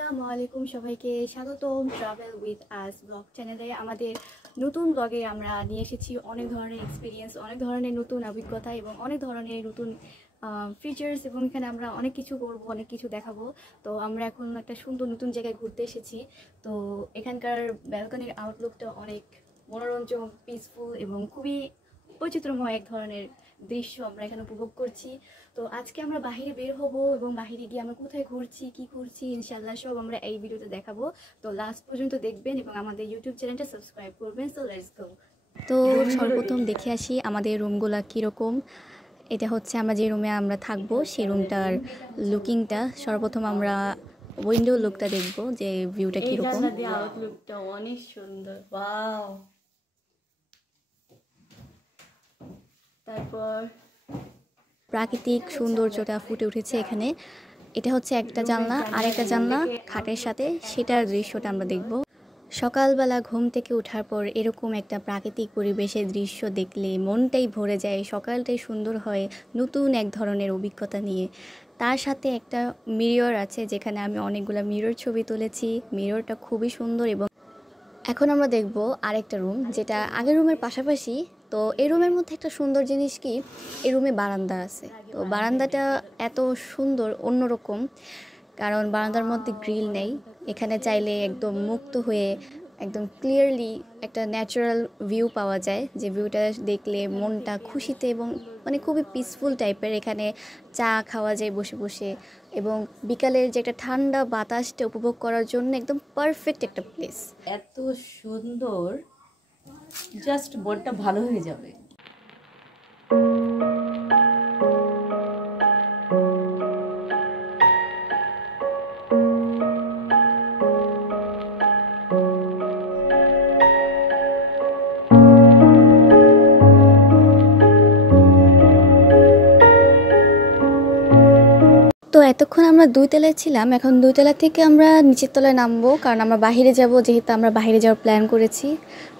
আসসালামু আলাইকুম সবাইকে স্বাগতম ট্রাভেল উইথ আস ব্লগ চ্যানেলে। আমাদের নতুন ব্লগে আমরা নিয়ে এসেছি অনেক ধরনের এক্সপিরিয়েন্স, অনেক ধরনের নতুন অভিজ্ঞতা এবং অনেক ধরনের নতুন ফিচার্স, এবং এখানে আমরা অনেক কিছু করব, অনেক কিছু দেখাবো। তো আমরা এখন একটা সুন্দর নতুন জায়গায় ঘুরতে এসেছি। তো এখানকার ব্যালকনির আউটলুকটা অনেক মনোরঞ্জন, পিসফুল এবং খুবই বৈচিত্র্যময় এক ধরনের দৃশ্য আমরা এখানে উপভোগ করছি। তো আজকে আমরা বাহিরে বের হব এবং বাহিরে গিয়ে আমরা কোথায় ঘুরছি, কি করছি, ইনশাআল্লাহ সব আমরা এই ভিডিওতে দেখাবো। তো লাস্ট পর্যন্ত দেখবেন এবং আমাদের ইউটিউব চ্যানেলটা সাবস্ক্রাইব করবেন। So let's go. তো সর্বপ্রথম দেখে আসি আমাদের রুমগুলো কীরকম। এটা হচ্ছে আমরা যে রুমে আমরা থাকবো সেই রুমটার লুকিংটা। সর্বপ্রথম আমরা উইন্ডো লুকটা দেখবো যে ভিউটা কীরকম। আউটলুকটা অনেক সুন্দর, ওয়াও। তারপর প্রাকৃতিক সৌন্দর্যটা ফুটে উঠেছে এখানে। এটা হচ্ছে একটা জানলা, আর একটা জানলা খাটের সাথে, সেটার দৃশ্যটা আমরা দেখব। সকালবেলা ঘুম থেকে ওঠার পর এরকম একটা প্রাকৃতিক পরিবেশের দৃশ্য দেখলে মনটাই ভরে যায়, সকালটাই সুন্দর হয় নতুন এক ধরনের অভিজ্ঞতা নিয়ে। তার সাথে একটা মিরর আছে যেখানে আমি অনেকগুলো মিরর ছবি তুলেছি। মিররটা খুবই সুন্দর। এবং এখন আমরা দেখব আরেকটা রুম, যেটা আগের রুমের পাশাপাশি। তো এই রুমের মধ্যে একটা সুন্দর জিনিস কি, এই রুমে বারান্দা আছে। তো বারান্দাটা এত সুন্দর, অন্যরকম, কারণ বারান্দার মধ্যে গ্রিল নেই। এখানে চাইলে একদম মুক্ত হয়ে একদম ক্লিয়ারলি একটা ন্যাচারাল ভিউ পাওয়া যায়, যে ভিউটা দেখলে মনটা খুশিতে এবং মানে খুবই পিসফুল টাইপের। এখানে চা খাওয়া যায় বসে বসে, এবং বিকালের যে একটা ঠান্ডা বাতাসটা উপভোগ করার জন্য একদম পারফেক্ট একটা প্লেস। এত সুন্দর, জাস্ট মনটা ভালো হয়ে যাবে। তো এতক্ষণ আমরা 2 তলায় ছিলাম, এখন 2 তলা থেকে আমরা নিচের তলায় নামবো, কারণ আমরা বাইরে যাব, যেহেতু আমরা বাইরে যাওয়ার প্ল্যান করেছি।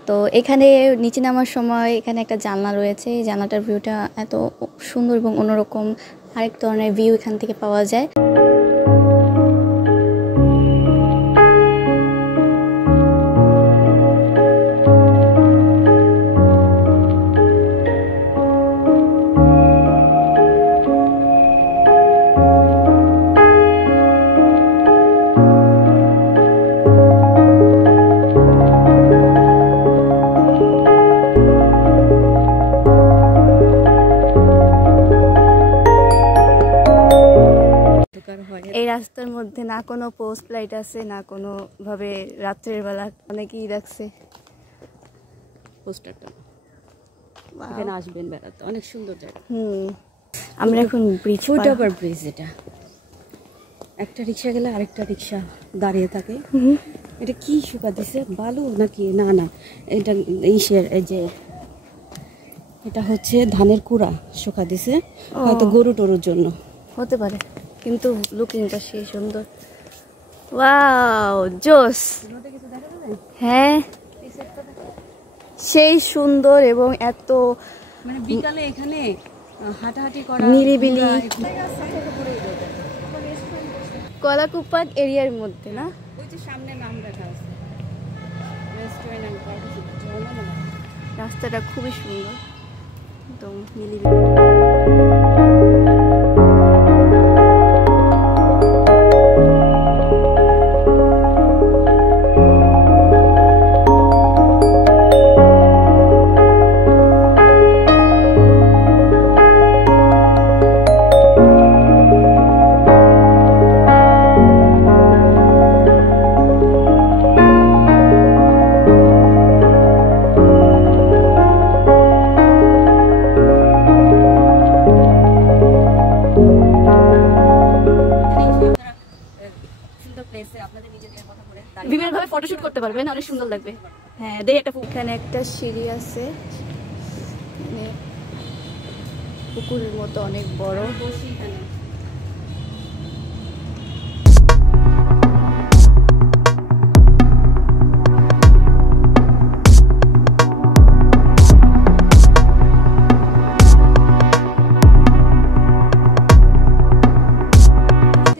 তো এখানে নিচে নামার সময় এখানে একটা জানলা রয়েছে, এই জানলাটার ভিউটা এত সুন্দর এবং অন্যরকম, আরেক ধরনের ভিউ এখান থেকে পাওয়া যায়। এই রাস্তার মধ্যে না কোনো পোস্ট লাইট আছে, না কোনো ভাবে রাত্রের বেলা অনেকেই রাখছে পোস্টারটা। এখানে আসবেন বেড়াতে, অনেক সুন্দর জায়গা। আমরা এখন ব্রিজ, ফুট ওভার ব্রিজ। এটা একটা রিক্সা গেলে আরেকটা রিক্সা দাঁড়িয়ে থাকে। এটা কি শুকা দিছে, বালু নাকি? না না, এটা ইসের, এই যে এটা হচ্ছে ধানের কুড়া শুকা দিছে, হয়তো গরু টরুর জন্য হতে পারে, কিন্তু লুকিংটা সেই সুন্দর। ওয়াও, জোস। হ্যাঁ, সেই সুন্দর এবং এত মানে বিকালে এখানে হাঁটাহাঁটি করা, নিরিবিলি, কলাকুপাট এরিয়ার মধ্যে না? ওই যে সামনে নাম লেখা আছে রেস্টুরেন্ট। রাস্তাটা খুবই সুন্দর, একদম নিরিবিলি। বিভিন্নভাবে ফটোশুট করতে পারবেন, অনেক সুন্দর লাগবে। হ্যাঁ, এখানে একটা সিঁড়ি আছে, মানে পুকুরের মতো অনেক বড়।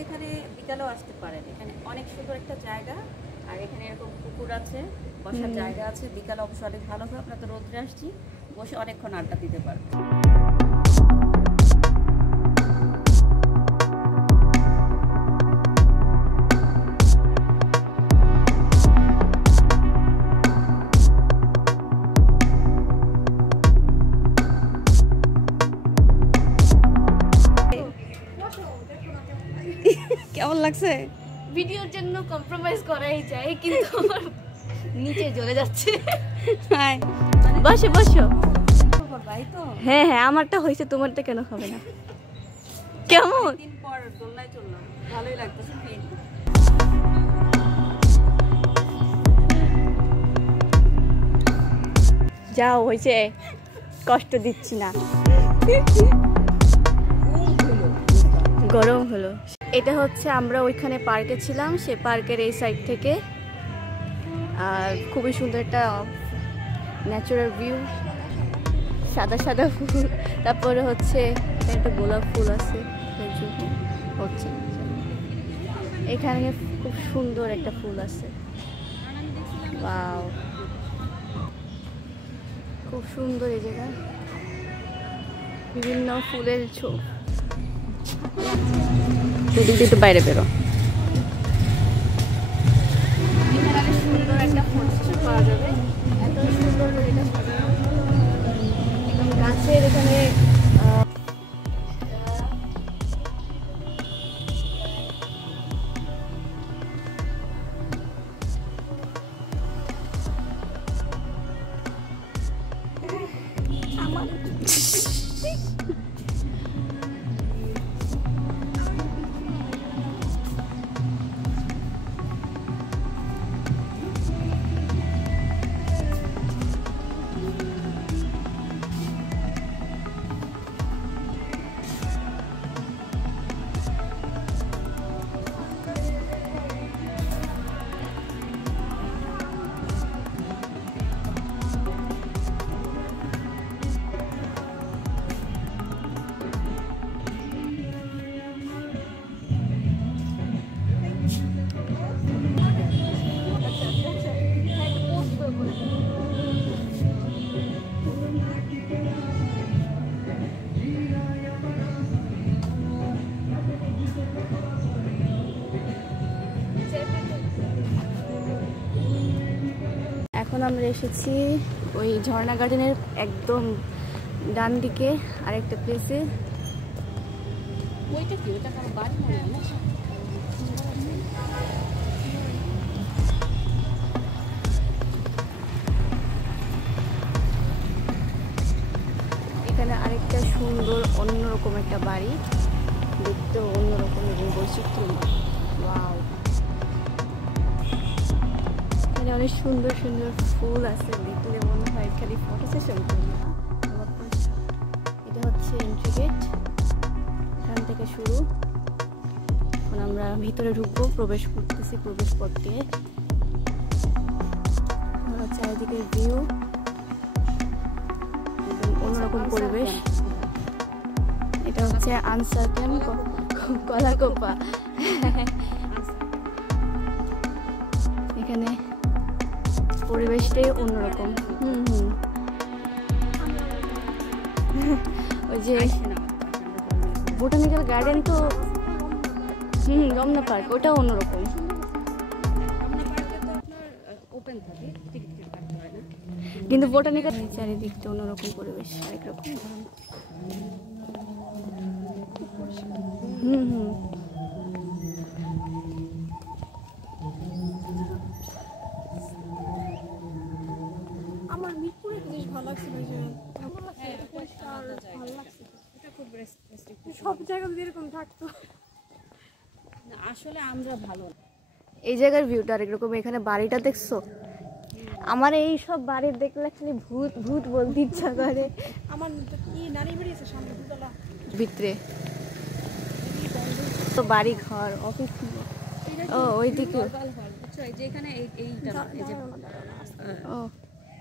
এখানে বিকালেও আসতে পারেন। এখানে অনেক সুন্দর একটা জায়গা। আর এখানে এরকম পুকুর আছে, বসার জায়গা আছে। বিকাল অবশ্য অনেক ভালো হবে, আমরা তো রোদ্রে আসছি, বসে অনেকক্ষণ আড্ডা দিতে পারবো। কেমন লাগছে? ভিডিওর জন্য কম্প্রোমাইজ করাই যায়, কিন্তু আমার নিচে জ্বলে যাচ্ছে। বসো বসো। হ্যাঁ হ্যাঁ, আমারটা হয়েছে, তোমারটা কেন হবে না? কেমন? দিন পর দোলনায় চললাম, ভালোই লাগতেছে। যাও, হয়েছে, কষ্ট দিচ্ছি না। গরম হলো। এটা হচ্ছে আমরা ওইখানে পার্কে ছিলাম, সে পার্কের এই সাইড থেকে। আর খুবই সুন্দর একটা ন্যাচারাল ভিউ, সাদা সাদা ফুল, তারপরে হচ্ছে একটা গোলাপ ফুল আছে হচ্ছে, এখানে খুব সুন্দর একটা ফুল আছে। ওয়াও, খুব সুন্দর এই জায়গা, বিভিন্ন ফুলের ছোপ। একটু বাইরে বেরো। এখানে সুন্দর একটা ফটো পাওয়া যাবে, এত সুন্দর করে এটা সাজানো। একদম গাছের এখানে এখন আমরা এসেছি ওই ঝর্ণা গার্ডেনের একদম ডান দিকে আরেকটা প্লেসে। ওইটা কি? ওটা কারো বাড়ি মনে হয় না? এখানে আরেকটা সুন্দর অন্যরকম একটা বাড়ি, দেখতে অন্যরকম এবং বৈচিত্র্যময়। ওয়াও, এখানে অনেক সুন্দর সুন্দর ফুল আছে, দেখলে মনে হয় খালি ফটো সেশন করি না। এটা হচ্ছে এন্ট্রি গেট, এখান থেকে শুরু। এখন আমরা ভিতরে ঢুকবো, প্রবেশ করতেছি প্রবেশ পথ দিয়ে। চারিদিকে ভিউ, অন্যরকম পরিবেশ। এটা হচ্ছে আনসার্টেন কলাকোপা। এখানে পরিবেশটাই অন্যরকম। ওই যে বোটানিক্যাল গার্ডেন তো রমনা পার্ক, ওটাও অন্যরকম। কিন্তু বোটানিক্যাল চারিদিকটা অন্যরকম পরিবেশ, আরেক রকম। আমার মিরপুরে জিনিস ভালো লাগছে, সব জায়গায় এরকম থাকতো। আসলে আমরা ভালো, এই জায়গার ভিউটা আরেক রকম। এখানে বাড়িটা দেখছো? আমার এই সব বাড়ি দেখলে খালি ভূত ভূত বলতে ইচ্ছা করে। আমার কি নানি বাড়ি আছে সামনে দুতলা, ভিতরে তো বাড়ি ঘর অফিস। ও ওইদিকে, যেখানে এইটা না, এই যে ও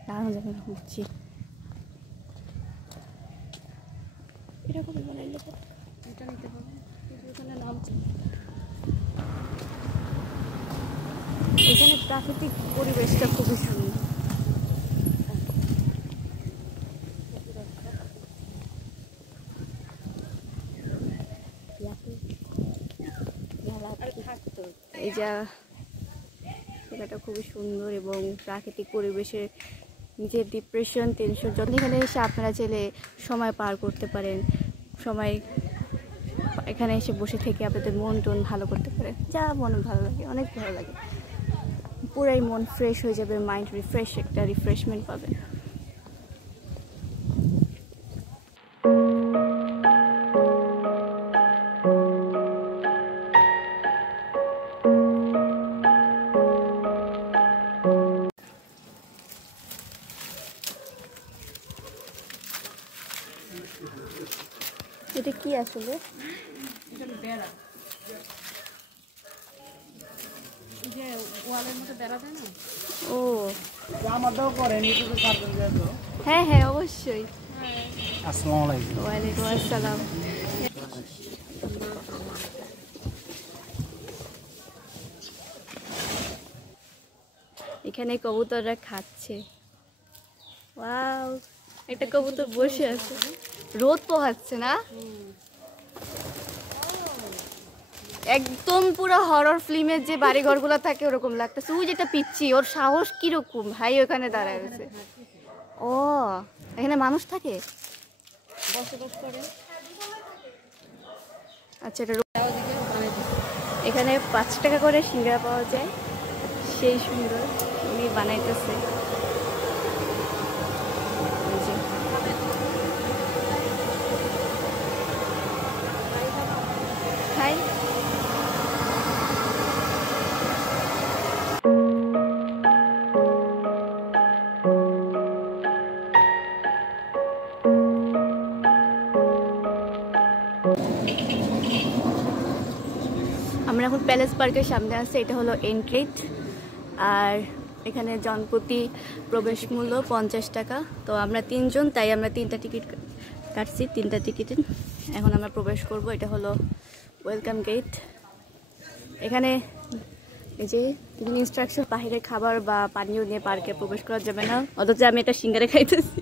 দাঁড়ানো যাবে না, বুঝছি। এটা কবে বানাইলে? এটা নিতে হবে, কিন্তু ওখানে নাম এখানে প্রাকৃতিক পরিবেশটা খুবই সুন্দর। এই জায়গাটা খুবই সুন্দর এবং প্রাকৃতিক পরিবেশে নিজের ডিপ্রেশন টেনশন যত এখানে এসে আপনারা চাইলে সময় পার করতে পারেন, সময় এখানে এসে বসে থেকে আপনাদের মন টন ভালো করতে পারেন, যা মন ভালো লাগে, অনেক ভালো লাগে, পুরাই মন ফ্রেশ হয়ে যাবে, মাইন্ড রিফ্রেশ, একটা রিফ্রেশমেন্ট পাবেন। এটা কি আসলে? ও হ্যাঁ হ্যাঁ অবশ্যই। আসসালামু আলাইকুম। ওয়ালাইকুম আসসালাম। এখানে কবুতররা খাচ্ছে। ওয়াও, একটা কবুতর বসে আছে, রোদ পোহাচ্ছে না? একদম পুরো হরর ফিল্মের যে বাড়িঘরগুলো থাকে ওরকম লাগতেছে। ওই যেটা পিচ্ছি, ওর সাহস কিরকম ভাই, ওখানে দাঁড়ায় আছে। ও এখানে মানুষ থাকে, বসবাস করে। আচ্ছা, এটা এখানে 5 টাকা করে সিঙ্গারা পাওয়া যায়, সেই সুন্দর উনি বানাইতেছে। খাই। আমরা এখন প্যালেস পার্কের সামনে আছি, এটা হলো এন্ট্রিট, আর এখানে জনপ্রতি প্রবেশ মূল্য 50 টাকা। তো আমরা 3 জন, তাই আমরা 3টা টিকিট কাটছি, 3টা টিকিট। এখন আমরা প্রবেশ করব, এটা হলো ওয়েলকাম গেট। এখানে এই যে ইনস্ট্রাকশন, বাইরে খাবার বা পানীয় নিয়ে পার্কে প্রবেশ করা যাবে না, অথচ আমি এটা সিঙ্গারা খাইতেছি।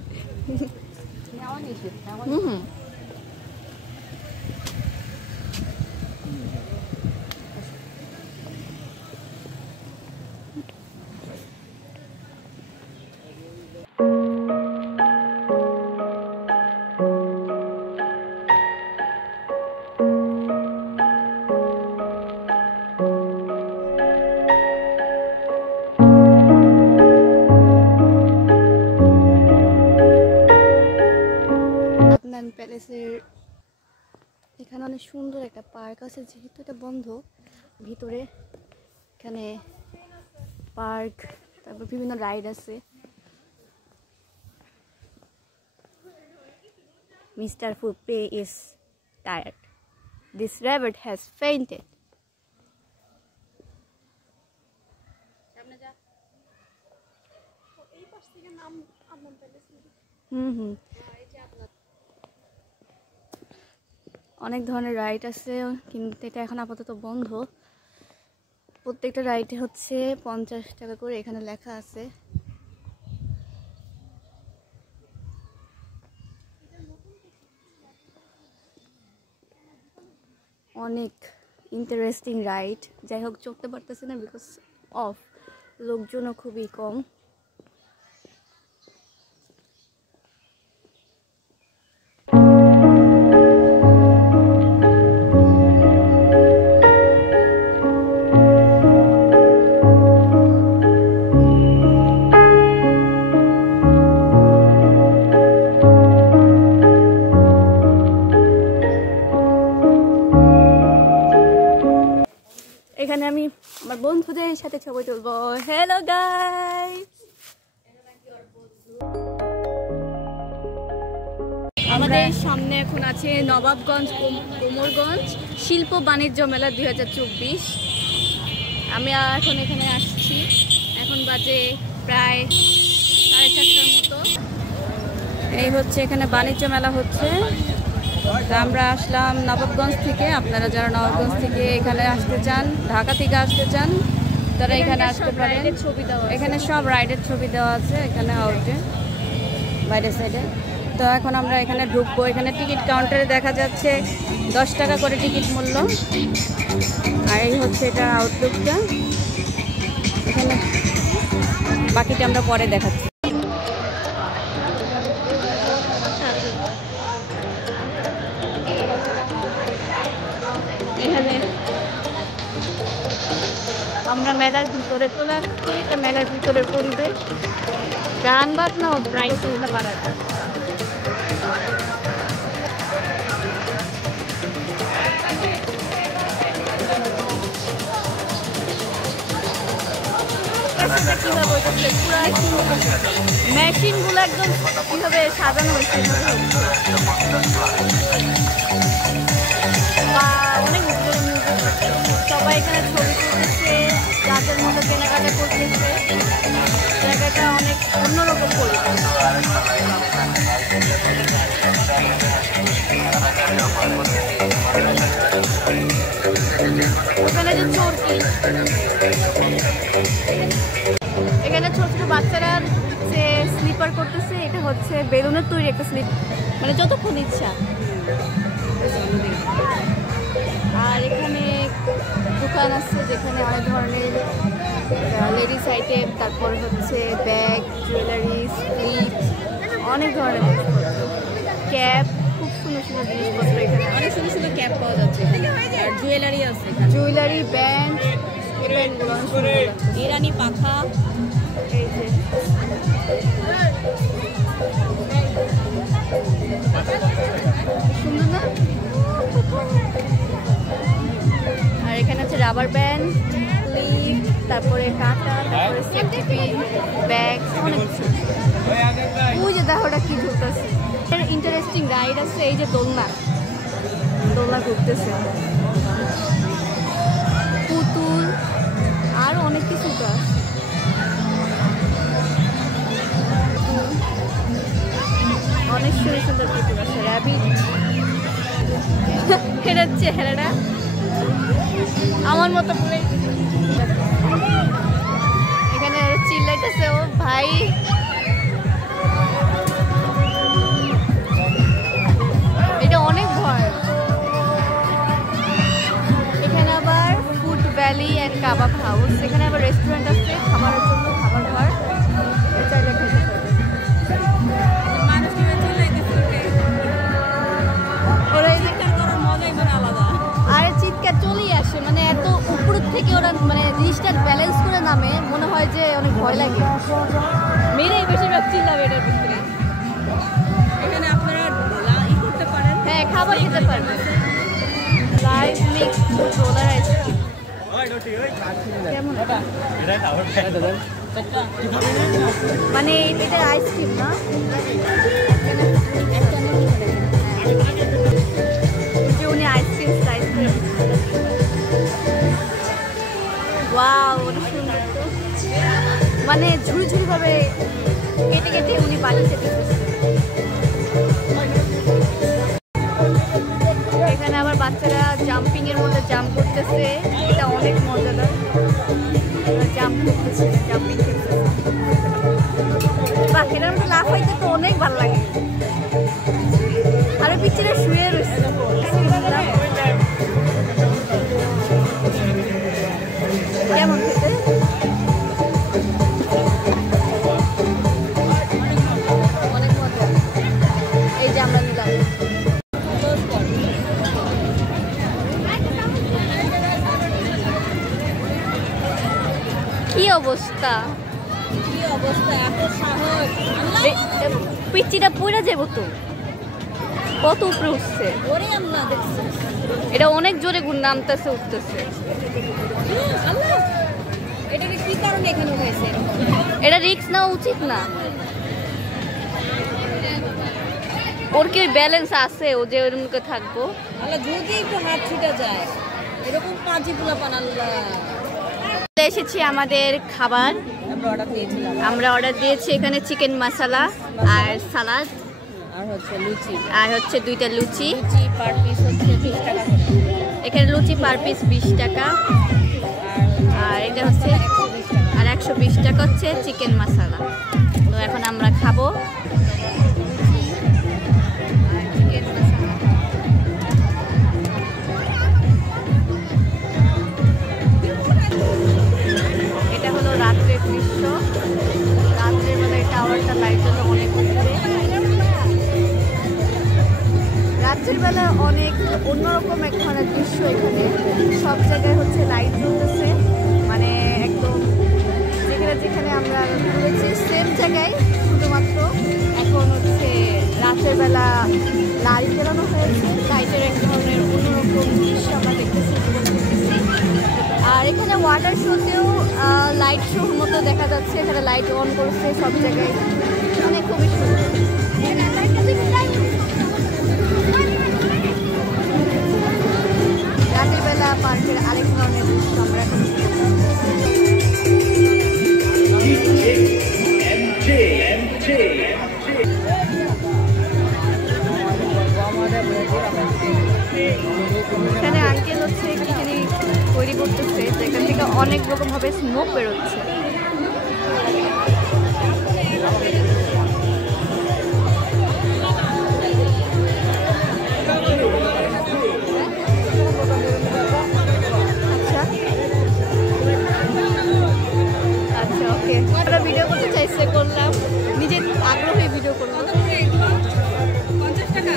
প্যালেসের এখানে অনেক সুন্দর একটা পার্ক আছে, যেহেতু এটা বন্ধ, ভিতরে এখানে পার্ক, তারপর বিভিন্ন রাইড আছে। মিস্টার ফুপে is tired. This rabbit has fainted. অনেক ধরনের রাইড আছে, কিন্তু এটা এখন আপাতত বন্ধ। প্রত্যেকটা রাইডে হচ্ছে 50 টাকা করে, এখানে লেখা আছে। অনেক ইন্টারেস্টিং রাইড, যাই হোক চড়তে পারতেছে না বিকজ অফ, লোকজনও খুবই কম। এখানে আমি আমার বন্ধুদের সাথে ছবি তুলবো। হ্যালো গাইস, আমাদের সামনে এখন আছে নবাবগঞ্জ কোমরগঞ্জ শিল্প বাণিজ্য মেলা 2024। আমি এখন এখানে আসছি, এখন বাজে প্রায় 4:30টার মতো। এই হচ্ছে এখানে বাণিজ্য মেলা হচ্ছে। আমরা আসলাম নবাবগঞ্জ থেকে। আপনারা যারা নবাবগঞ্জ থেকে এখানে আসতে চান, ঢাকা থেকে আসতে চান, তারা এখানে আসতে পারে। এখানে সব রাইডের ছবি দেওয়া আছে এখানে আউটে বাইরের সাইডে। তো এখন আমরা এখানে ঢুকবো। এখানে টিকিট কাউন্টারে দেখা যাচ্ছে 10 টাকা করে টিকিট মূল্য। আর এই হচ্ছে এটা আউটলুকটা। এখানে বাকিটা আমরা পরে দেখাচ্ছি। এখানে আমরা মেলার ভিতরে চলে আসছি। এটা মেলার ভিতরের পরিবেশ, গান বাজনা ও প্রাইস বাড়াটা। মেশিনগুলো একদম কিভাবে সাজানো হয়েছে বা অনেক সবাই এখানে ছবি তুলতেছে, যাদের মতো কেনাকাটা করতেছে। জায়গাটা অনেক অন্যরকম পরিবেশ। ওখানে যে চরকি, এখানে ছোট ছোট বাচ্চারা যে স্লিপার করতেছে, এটা হচ্ছে বেলুনের তৈরি একটা স্লিপ, মানে যতক্ষণ ইচ্ছা। আর এখানে দোকান আছে যেখানে অনেক ধরনের লেডিস আইটেম, তারপর হচ্ছে ব্যাগ, জুয়েলারি, স্লিপ, অনেক ধরনের জিনিসপত্র, ক্যাপ, খুব সুন্দর সুন্দর জিনিসপত্র। এখানে অনেক সুন্দর সুন্দর ক্যাপ পাওয়া যাচ্ছে আর জুয়েলারি আছে। জুয়েলারি, ব্যান্ড, এই ব্যান্ডগুলো ইরানি পাখা, এই যে সুন্দর না? আর এখানে আছে রাবার ব্যান্ড, ক্লিপ, তারপরে কাঁটা, তারপরে সেফটি পিন, ব্যাগ, অনেক কিছু। ওই যে দেখো ওটা কি ঝুলতেছে। ইন্টারেস্টিং রাইড আছে, এই যে দোলনা, দোলনা ঘুরতেছে, পুতুল, আর অনেক কিছু তো আছে। অনেক সুন্দর সুন্দর পুতুল আছে, র্যাবিট। এটা চেহারাটা আমার মতো বলে। এখানে চিল্লাইতেছে ও ভাই। এটা অনেক ভয়। এখানে আবার food valley and kebab house, এখানে আবার রেস্টুরেন্ট আছে খাবারের জন্য, খাবার ঘর, চাইলে খেতে পারবে। আরে চিৎকার চলেই আসে, মানে এত উপরের থেকে ওরা মানে জিনিসটা ব্যালেন্স করে নামে, মনে হয় যে অনেক ভয় লাগে। মেয়েরাই বেশিরভাগ চিল্লাবে এটার ভিতরে। এখানে আপনারা ই করতে পারেন, হ্যাঁ খাবার খেতে পারবে। লাইভ মিক্স রোলার আইসক্রিম কেমন? মানে এটা আইসক্রিম না, যে উনি আইসক্রিম আইসক্রিম। ওয়াও, অনেক সুন্দর তো। মানে ঝুড়ি ঝুড়ি ভাবে কেটে কেটে উনি বাড়িতে দিতেছে। এখানে আবার বাচ্চারা জাম্পিং এর মধ্যে জাম্প করতেছে, এটা অনেক মজাদার। জাম্প করতেছে, জাম্পিং করতেছে। বাহ, এটার মধ্যে লাফাইতে তো অনেক ভালো লাগে। আর পিছনে শুয়ে রয়েছে। কেমন খেতে? অনেক মজা। এই যে আমরা নিলাম। কি অবস্থা, কি অবস্থা, এত সাহস! পিচ্চিটা পড়ে যাবো তো, কত উপরে উঠছে। ওরে আল্লাহ, দেখছিস? এটা অনেক জোরে নামতেছে উঠতেছে। আল্লাহ, এটাকে কি কারণে এখানে হয়েছে? এটা রিস্ক নেওয়া উচিত না। ওর কি ব্যালেন্স আছে, ও যে ওর মুখে থাকবো? আল্লাহ, যদি একটু হাত ছুটে যায়, এরকম পাঁচি পোলা পান। আল্লাহ, এসেছি আমাদের খাবার, আমরা অর্ডার দিয়েছি এখানে চিকেন মশলা আর সালাদ, আর হচ্ছে লুচি, আর হচ্ছে দুইটা লুচি। লুচি পার পিস হচ্ছে 20 টাকা। এখানে লুচি পার পিস 20 টাকা, আর এটা হচ্ছে 120 টাকা হচ্ছে চিকেন মশলা। তো এখন আমরা খাবো চিকেন মশলা। এটা হলো রাত্রের দৃশ্য। রাত্রের বেলায় টাওয়ারটা লাইট জ্বলে অনেক উঠবে। রাত্রের বেলা অনেক অন্যরকম এক ধরনের দৃশ্য। এখানে সব জায়গায় হচ্ছে লাইট জ্বলতেছে, মানে একদম যেখানে যেখানে আমরা ঘুরেছি সেম জায়গায়, শুধুমাত্র এখন হচ্ছে রাতের বেলা লাইট জ্বালানো হয়েছে। লাইটের এক ধরনের অন্যরকম দৃশ্য আমরা দেখতেছি। আর এখানে ওয়াটার শোতেও লাইট শোর মতো দেখা যাচ্ছে। এখানে লাইট অন করছে সব জায়গায়, মানে খুবই সুন্দর। রাতের বেলা পার্কের আরেক ধরনের দৃশ্য আমরা এখন এখানে আঙ্কেল হচ্ছে এখানে তৈরি করতেছে, যেখান থেকে অনেক রকম ভাবে স্মোক বেরোচ্ছে। আচ্ছা ওকে, আমরা ভিডিও করতে চাইছে, করলাম, নিজের আগ্রহে ভিডিও করলাম। 50 টাকা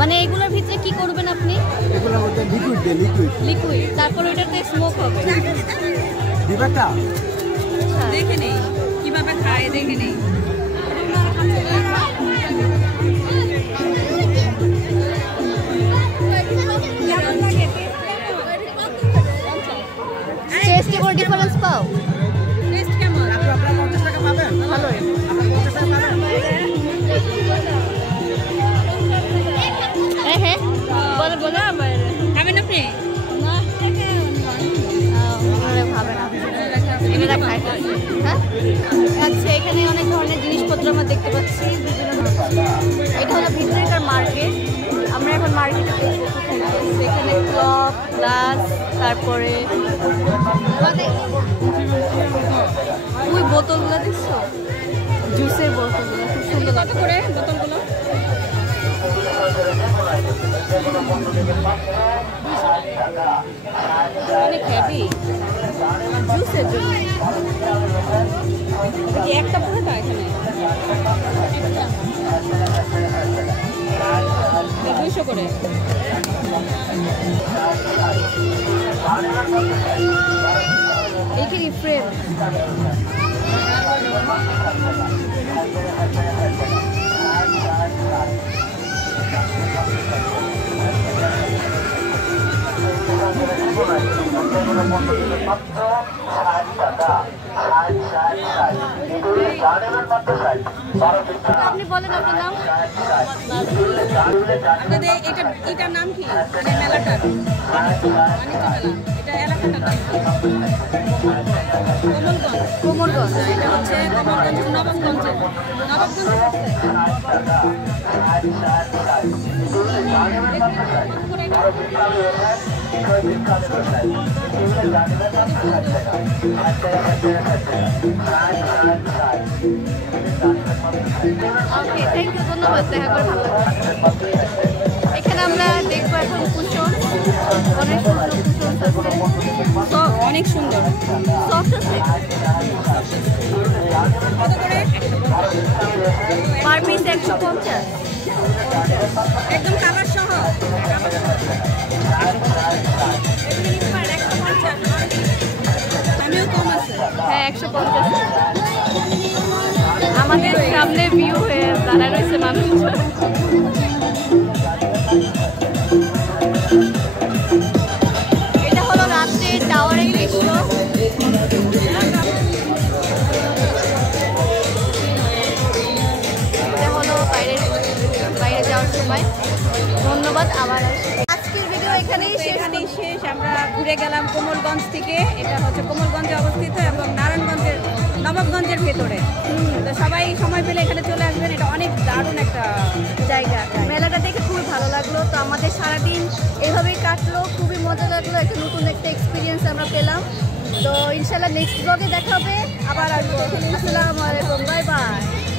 মানে এগুলোর ভিতরে কি করবেন আপনি? এগুলোর মধ্যে লিকুইড দে, লিকুইড লিকুইড, তারপর ওইটাতে স্মোক হবে। দিবাটা দেখে নেই কিভাবে খায়, দেখে নেই। টেস্টে কোনো ডিফারেন্স পাও? টেস্ট কেমন? আপনারা 50 টাকা পাবেন। ভালোই। আপনারা 50 টাকা পাবেন। হ্যাঁ বলে বলে খাবেন আপনি? ভাবে না, এনারা খায়। হ্যাঁ আচ্ছা, এখানে অনেক ধরনের জিনিসপত্র আমরা দেখতে পাচ্ছি বিভিন্ন ধরনের। এটা হলো ভিতরেকার মার্কেট। আমরা এখন মার্কেটে এখানে ক্লক, গ্লাস, তারপরে ওই বোতলগুলো দেখছো, জুসের বোতলগুলো খুব সুন্দর। কত করে বোতলগুলো? অনেক হেভি জুসের জন্য। একটা পুরোটা এখানে 200 করে। এইখানে ফ্রেম আপনি বলেন আপনার নাম। আপনাদের এটার নাম কি? মানে মেলাটার বাণিজ্য মেলা, এটা এলাকাটার নাম কি? কোমলগঞ্জ। কোমরগঞ্জ। এটা হচ্ছে কোমলগঞ্জ নবাবগঞ্জে। ওকে, থ্যাংক ইউ, ধন্যবাদ, দেখা করে ভালো লাগলো। এখানে আমরা দেখবো এখন কুশন, অনেক সুন্দর কুশন আছে, অনেক সুন্দর, সফট আছে। কত করে? Per piece 150। একদম কাভার সহ। আমিও কম আছে। হ্যাঁ 150। আমাদের সামনে ভিউ হয়ে দাঁড়ায় রয়েছে মানুষজন। এটা হলো রাত্রে টাওয়ারের দৃশ্য। এটা হলো বাইরে যাওয়ার সময়। ধন্যবাদ, আবার আজকের ভিডিও এখানেই শেষ করছি। শেষ আমরা ঘুরে গেলাম কোমলগঞ্জ থেকে। এটা হচ্ছে কোমলগঞ্জে অবস্থিত এবং নারায়ণগঞ্জের নবাবগঞ্জের ভেতরে। তো সবাই সময় পেলে এখানে চলে আসবেন, এটা অনেক দারুণ একটা জায়গা। মেলাটা দেখে খুবই ভালো লাগলো। তো আমাদের সারাদিন এভাবেই কাটলো, খুবই মজা লাগলো, একটা নতুন একটা এক্সপিরিয়েন্স আমরা পেলাম। তো ইনশাল্লাহ নেক্সট ব্লগে দেখা হবে, আবার আসবো। আসসালামু